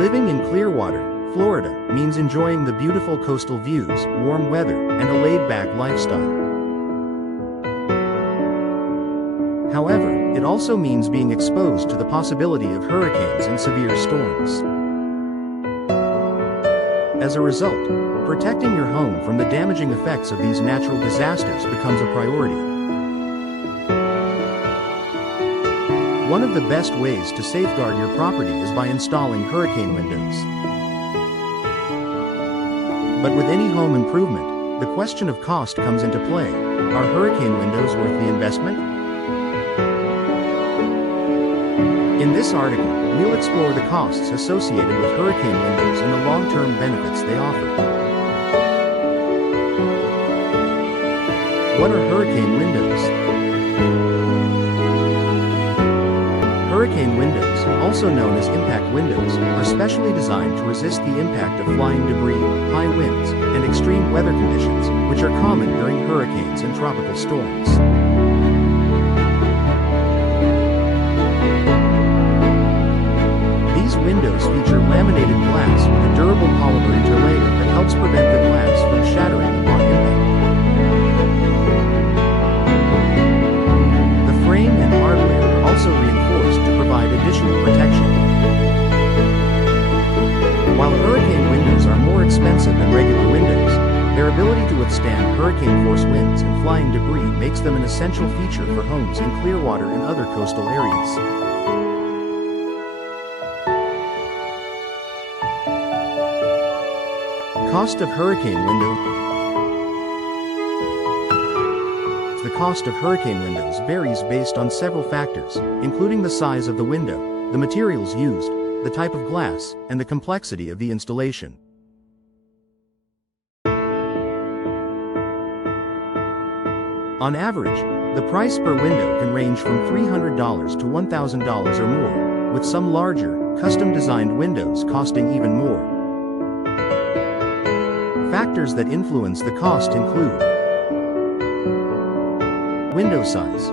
Living in Clearwater, Florida, means enjoying the beautiful coastal views, warm weather, and a laid-back lifestyle. However, it also means being exposed to the possibility of hurricanes and severe storms. As a result, protecting your home from the damaging effects of these natural disasters becomes a priority. One of the best ways to safeguard your property is by installing hurricane windows. But with any home improvement, the question of cost comes into play. Are hurricane windows worth the investment? In this article, we'll explore the costs associated with hurricane windows and the long-term benefits they offer. What are hurricane windows? Hurricane windows, also known as impact windows, are specially designed to resist the impact of flying debris, high winds, and extreme weather conditions, which are common during hurricanes and tropical storms. These windows feature laminated glass with a durable polymer interlayer that helps prevent the glass from shattering upon impact. The frame and hardware are also reinforced to provide additional protection. While hurricane windows are more expensive than regular windows, their ability to withstand hurricane-force winds and flying debris makes them an essential feature for homes in Clearwater and other coastal areas. Cost of hurricane windows. The cost of hurricane windows varies based on several factors, including the size of the window, the materials used, the type of glass, and the complexity of the installation. On average, the price per window can range from $300 to $1,000 or more, with some larger, custom-designed windows costing even more. Factors that influence the cost include window size.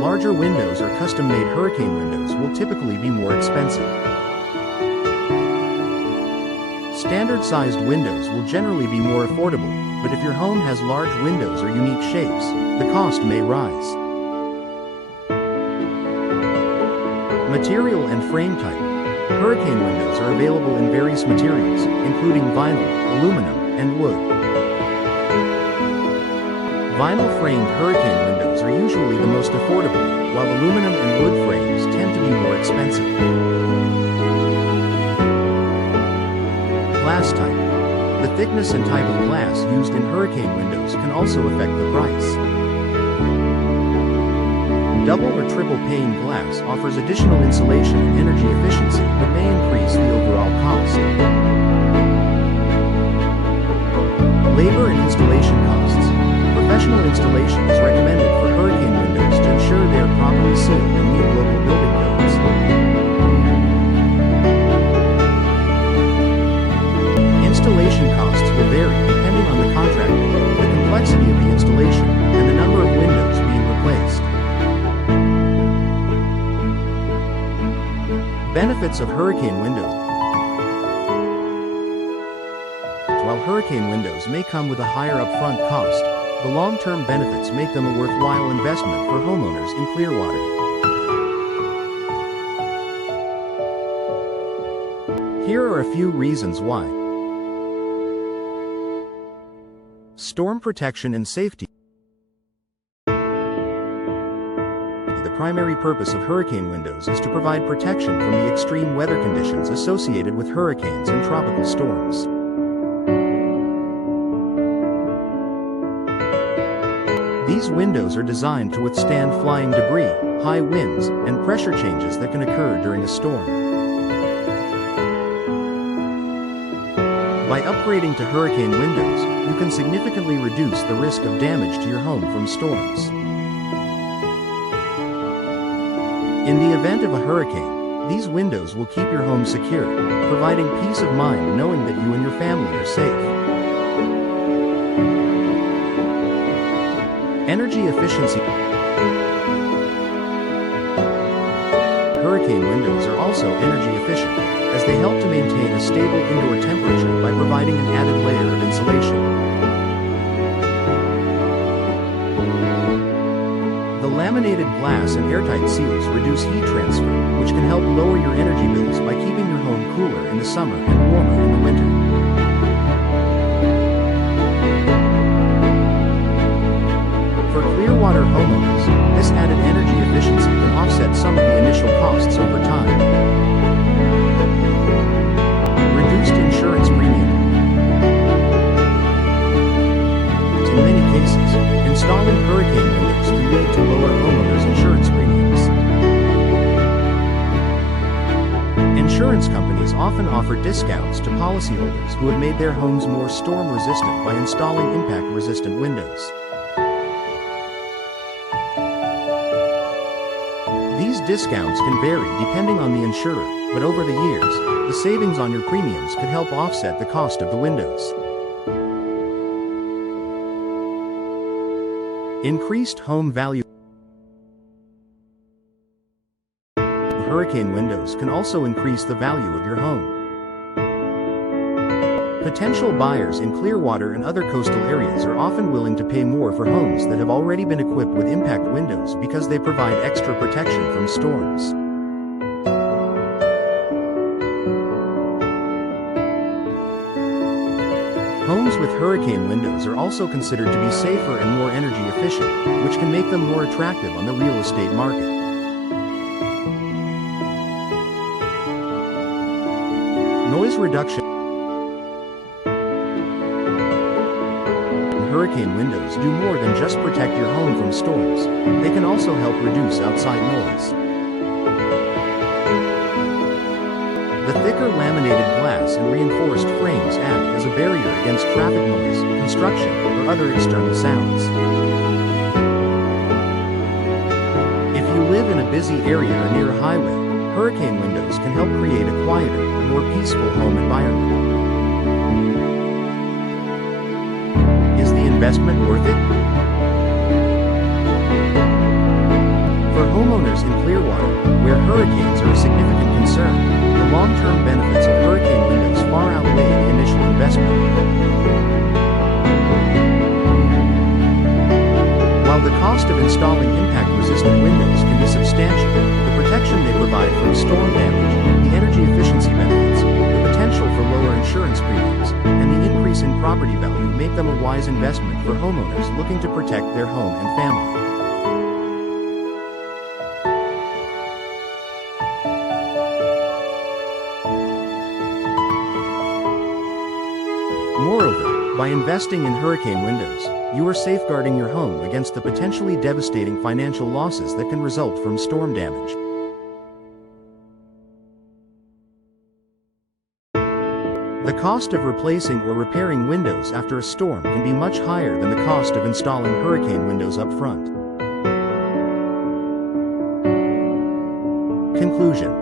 Larger windows or custom-made hurricane windows will typically be more expensive. Standard-sized windows will generally be more affordable, but if your home has large windows or unique shapes, the cost may rise. Material and frame type. Hurricane windows are available in various materials, including vinyl, aluminum, and wood. Vinyl-framed hurricane windows are usually the most affordable, while aluminum and wood frames tend to be more expensive. Glass type. The thickness and type of glass used in hurricane windows can also affect the price. Double or triple pane glass offers additional insulation and energy efficiency but may increase the overall cost. Labor and installation costs. Professional installation is recommended for hurricane windows to ensure they are properly sealed and meet local building codes. Installation costs will vary depending on the contractor, the complexity of the installation, and the number of windows being replaced. Benefits of hurricane windows. While hurricane windows may come with a higher upfront cost, the long-term benefits make them a worthwhile investment for homeowners in Clearwater. Here are a few reasons why. Storm protection and safety. The primary purpose of hurricane windows is to provide protection from the extreme weather conditions associated with hurricanes and tropical storms. These windows are designed to withstand flying debris, high winds, and pressure changes that can occur during a storm. By upgrading to hurricane windows, you can significantly reduce the risk of damage to your home from storms. In the event of a hurricane, these windows will keep your home secure, providing peace of mind knowing that you and your family are safe. Energy efficiency. Hurricane windows are also energy efficient. as they help to maintain a stable indoor temperature by providing an added layer of insulation. The laminated glass and airtight seals reduce heat transfer, which can help lower your energy bills by keeping your home cooler in the summer and warmer in the winter. For Clearwater homeowners, this added energy efficiency can offset some of the initial costs over time. Reduced insurance premium. In many cases, installing hurricane windows can lead to lower homeowners' insurance premiums. Insurance companies often offer discounts to policyholders who have made their homes more storm-resistant by installing impact-resistant windows. These discounts can vary depending on the insurer, but over the years, the savings on your premiums could help offset the cost of the windows. Increased home value. Hurricane windows can also increase the value of your home. Potential buyers in Clearwater and other coastal areas are often willing to pay more for homes that have already been equipped with impact windows because they provide extra protection from storms. Homes with hurricane windows are also considered to be safer and more energy efficient, which can make them more attractive on the real estate market. Noise reduction. Hurricane windows do more than just protect your home from storms. They can also help reduce outside noise. The thicker laminated glass and reinforced frames act as a barrier against traffic noise, construction, or other external sounds. If you live in a busy area or near a highway, hurricane windows can help create a quieter, more peaceful home environment. Is the investment worth it? For homeowners in Clearwater, where hurricanes are a significant concern, the long-term benefits of hurricane windows far outweigh the initial investment. While the cost of installing impact-resistant windows can be substantial, the protection they provide from storm damage, the energy efficiency benefits, the potential for lower insurance premiums, and the increase in property value make them a wise investment for homeowners looking to protect their home and family. Moreover, by investing in hurricane windows, you are safeguarding your home against the potentially devastating financial losses that can result from storm damage. The cost of replacing or repairing windows after a storm can be much higher than the cost of installing hurricane windows up front. Conclusion: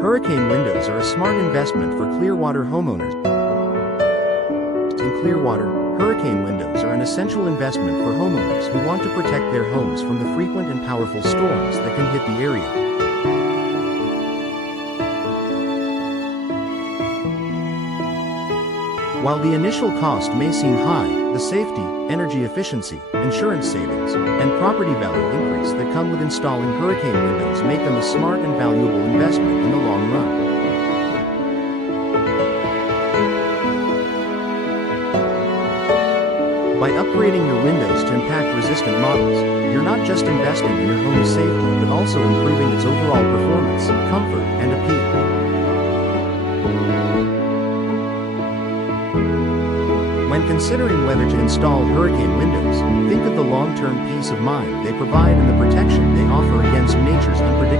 hurricane windows are a smart investment for Clearwater homeowners. In Clearwater, hurricane windows are an essential investment for homeowners who want to protect their homes from the frequent and powerful storms that can hit the area. While the initial cost may seem high, the safety, energy efficiency, insurance savings, and property value increase that come with installing hurricane windows make them a smart and valuable investment in the long run. By upgrading your windows to impact-resistant models, you're not just investing in your home's safety but also improving its overall performance, comfort, and appeal. When considering whether to install hurricane windows, think of the long-term peace of mind they provide and the protection they offer against nature's unpredictability.